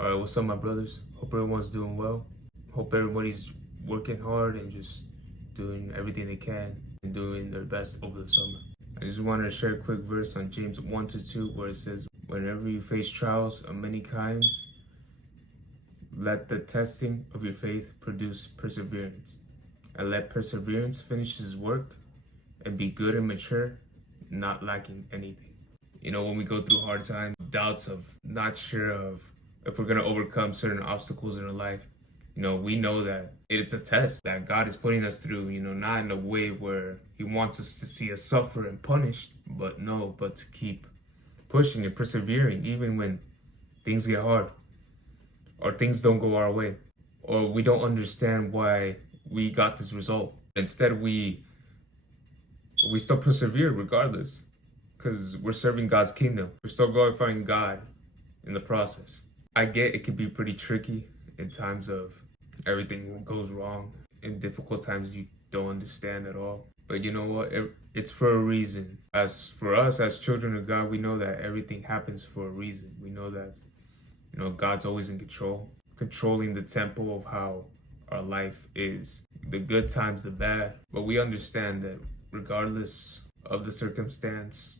Alright, what's up, my brothers? Hope everyone's doing well. Hope everybody's working hard and just doing everything they can and doing their best over the summer. I just wanted to share a quick verse on James 1-2 where it says, whenever you face trials of many kinds, let the testing of your faith produce perseverance. And let perseverance finish his work and be good and mature, not lacking anything. You know, when we go through hard times, doubts of not sure of if we're going to overcome certain obstacles in our life, you know, we know that it's a test that God is putting us through, you know, not in a way where he wants us to see us suffer and punished, but to keep pushing and persevering even when things get hard or things don't go our way or we don't understand why we got this result. Instead, we still persevere regardless because we're serving God's kingdom. We're still glorifying God in the process. I get it can be pretty tricky in times of everything goes wrong. In difficult times, you don't understand at all. But you know what? It's for a reason. As for us, as children of God, we know that everything happens for a reason. We know that, you know, God's always in control, controlling the tempo of how our life is, the good times, the bad. But we understand that regardless of the circumstance,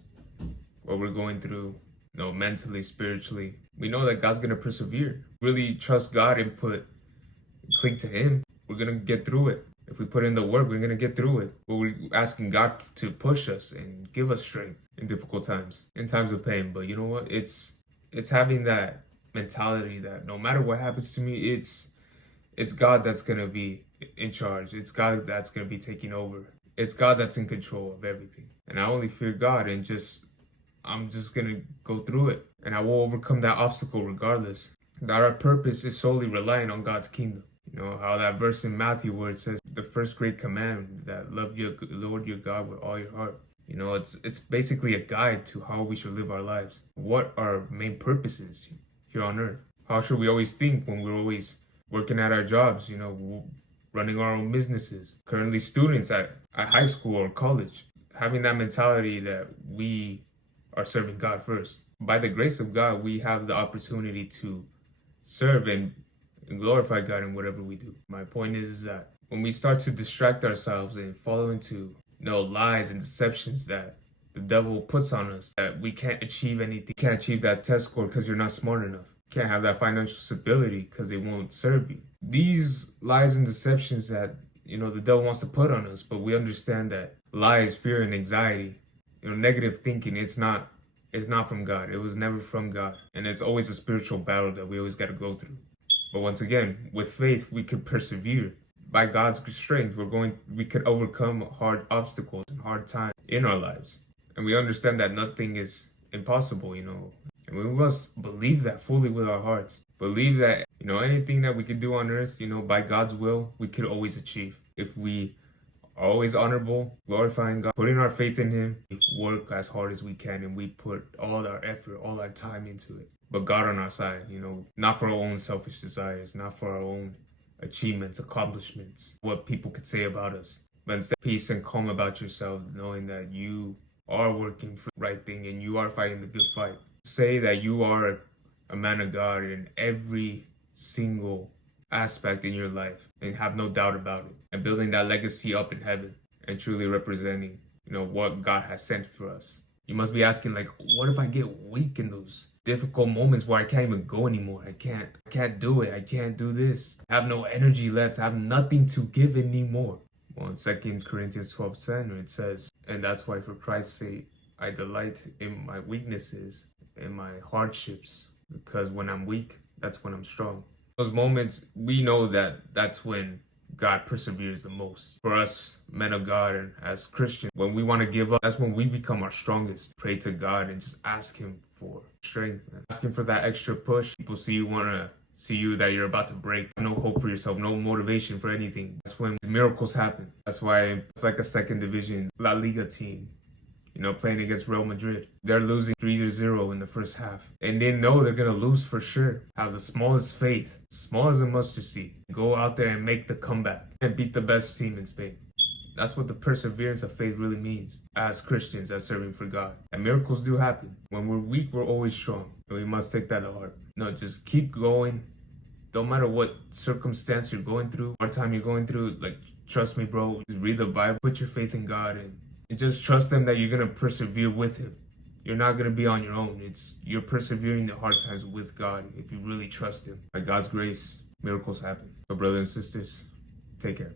what we're going through, you know, mentally, spiritually, we know that God's gonna persevere. Really trust God and cling to him. We're gonna get through it. If we put in the work, we're gonna get through it. But we're asking God to push us and give us strength in difficult times, in times of pain. But you know what? It's having that mentality that no matter what happens to me, it's God that's gonna be in charge. It's God that's gonna be taking over. It's God that's in control of everything. And I only fear God and I'm just gonna go through it, and I will overcome that obstacle regardless. That our purpose is solely relying on God's kingdom. You know how that verse in Matthew where it says the first great command that love your Lord your God with all your heart. You know, it's basically a guide to how we should live our lives. What our main purpose is here on earth. How should we always think when we're always working at our jobs? You know, running our own businesses. Currently, students at high school or college, having that mentality that we are serving God first. By the grace of God, we have the opportunity to serve and glorify God in whatever we do. My point is that when we start to distract ourselves and fall into, you know, lies and deceptions that the devil puts on us, that we can't achieve anything, can't achieve that test score because you're not smart enough, can't have that financial stability because it won't serve you. These lies and deceptions that, you know, the devil wants to put on us, but we understand that lies, fear, and anxiety, you know, negative thinking, it's not from God. It was never from God. And it's always a spiritual battle that we always got to go through. But once again, with faith, we could persevere. By God's strength, we could overcome hard obstacles and hard times in our lives. And we understand that nothing is impossible, you know. And we must believe that fully with our hearts. Believe that, you know, anything that we can do on earth, you know, by God's will, we could always achieve. If we always honorable, glorifying God, putting our faith in him, we work as hard as we can and we put all our effort, all our time into it. But God on our side, you know, not for our own selfish desires, not for our own achievements, accomplishments, what people could say about us. But instead, peace and calm about yourself, knowing that you are working for the right thing and you are fighting the good fight. Say that you are a man of God in every single aspect in your life and have no doubt about it, and building that legacy up in heaven and truly representing, you know, what God has sent for us. You must be asking, like, what if I get weak in those difficult moments where I can't even go anymore? I can't do it. I can't do this. I have no energy left. I have nothing to give anymore. Well, in 2 Corinthians 12:10, it says, and that's why for Christ's sake, I delight in my weaknesses and my hardships, because when I'm weak, that's when I'm strong. Those moments, we know that that's when God perseveres the most. For us, men of God and as Christians, when we want to give up, that's when we become our strongest. Pray to God and just ask him for strength, man. Ask him for that extra push. People see you that you're about to break. No hope for yourself, no motivation for anything. That's when miracles happen. That's why it's like a second division La Liga team, you know, playing against Real Madrid. They're losing 3-0 in the first half. And they know they're going to lose for sure. Have the smallest faith, small as a mustard seed. Go out there and make the comeback and beat the best team in Spain. That's what the perseverance of faith really means as Christians, as serving for God. And miracles do happen. When we're weak, we're always strong. And we must take that to heart. No, just keep going. Don't matter what circumstance you're going through, what time you're going through, like, trust me, bro. Just read the Bible, put your faith in God, and just trust Him that you're going to persevere with Him. You're not going to be on your own. You're persevering the hard times with God if you really trust Him. By God's grace, miracles happen. So brothers and sisters, take care.